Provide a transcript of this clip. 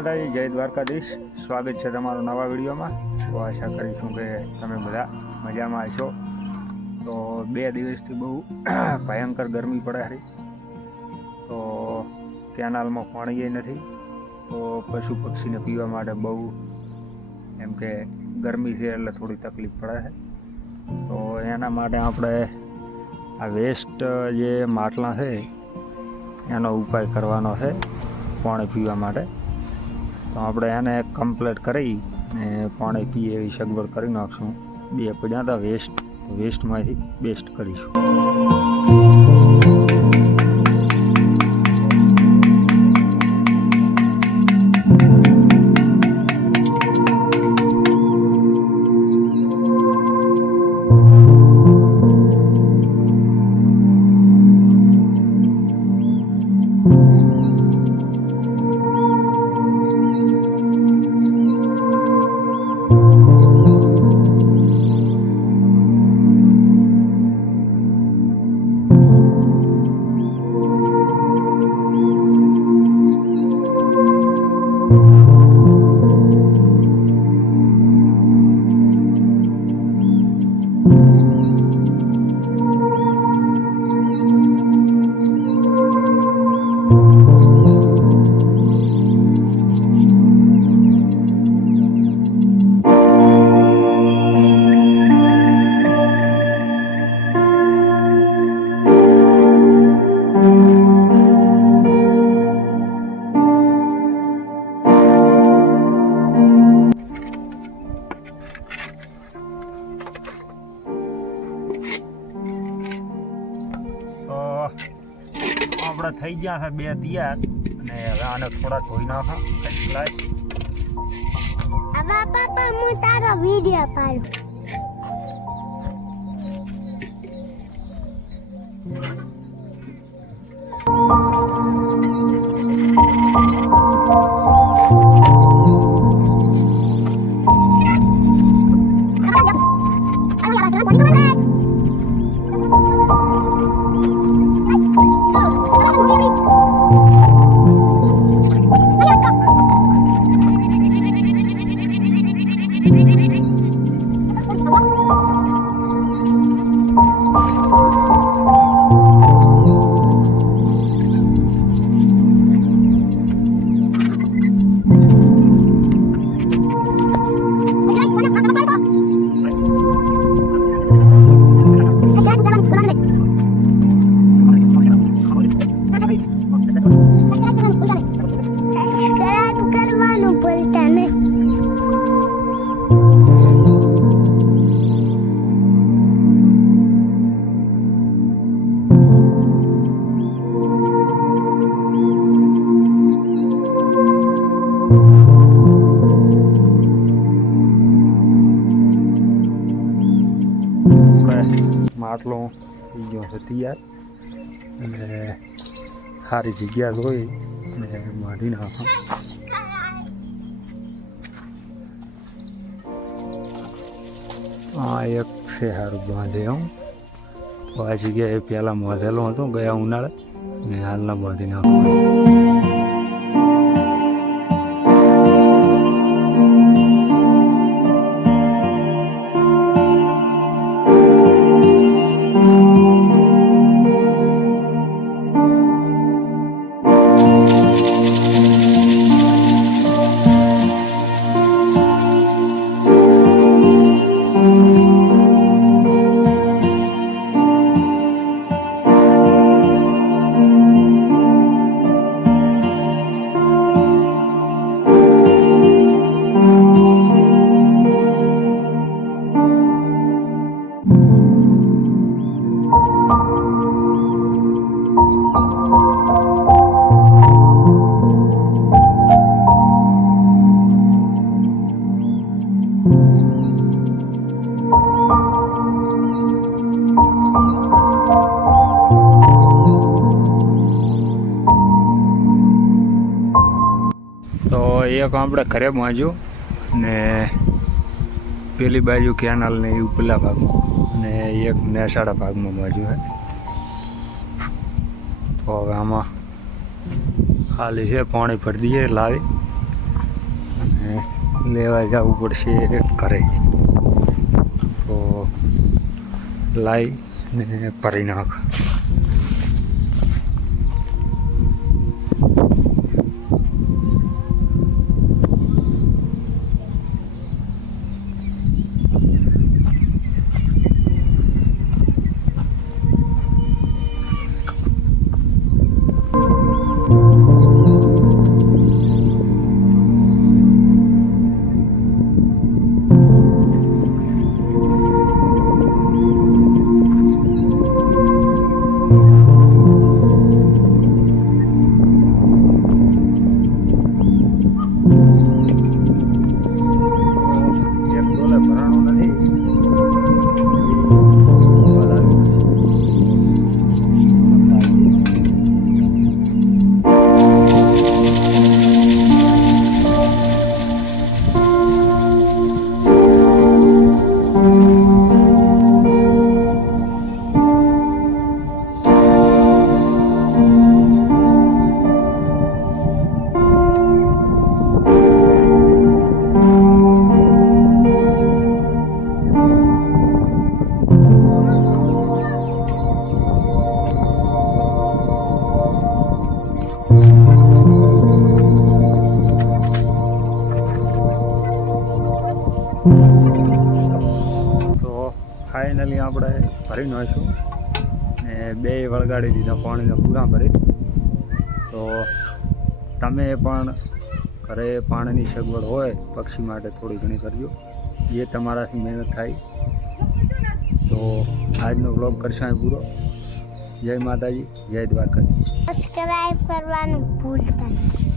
માતાજી, જય દ્વારકાધીશ। સ્વાગત છે તમારું નવા વિડીયોમાં। તો આશા કરીશું કે તમે બધા મજામાં હશો। તો 2 દિવસથી બહુ ભયંકર ગરમી પડે છે, તો કેનાલમાં પાણી નથી, તો પશુ પક્ષીને પીવા માટે બહુ એમ કે ગરમી છે એટલે થોડી તકલીફ પડે છે। તો એના માટે આપણે આ વેસ્ટ જે માટલા છે એનો ઉપાય કરવાનો છે પાણી પીવા માટે। તો આપણે એને કમ્પ્લીટ કરી ને પાણી પીએ એવી સગવડ કરી નાખશું। 2 પડ્યા હતા વેસ્ટમાંથી બેસ્ટ કરીશું। આપણે થઈ ગયા છે 2 તૈયાર, અને હવે આને થોડા ધોઈ નાખો એટલે હવે પાપા હું તારો વિડિયો પાડું। માટલો થઈ ગયો છે તૈયાર, અને સારી જગ્યા જોઈ અને બાંધી નાખો। આ એક છે સારું બાંધે હું, તો આ જગ્યાએ પહેલાં બાંધેલો હતો ગયા ઉનાળે, ને હાલના બાંધી નાખો। તો એક આપણે ઘરે બાંધ્યું ને પેલી બાજુ કેનાલની ઉપલા ભાગમાં, અને એક નેસાડા ભાગમાં બાંધ્યું છે। તો હવે આમાં ખાલી છે પાણી ભરી દઈએ લાવી અને લેવા જવું પડશે ઘરે. તો લાઈ ને ભરી નાખ. તો ફાઇનલી આપણે ભરી નાખીશું ને 2 વળગાડી દીધા પાણીના પૂરા ભરી. તો તમે પણ ઘરે પાણીની સગવડ હોય પક્ષી માટે થોડી ઘણી કરજો, જે તમારાથી મહેનત થાય. તો આજનો વ્લોગ કરશો અહીં પૂરો. જય માતાજી, જય દ્વારકાજી. સબસ્ક્રાઇબ કરવાનું ભૂલતા નહીં.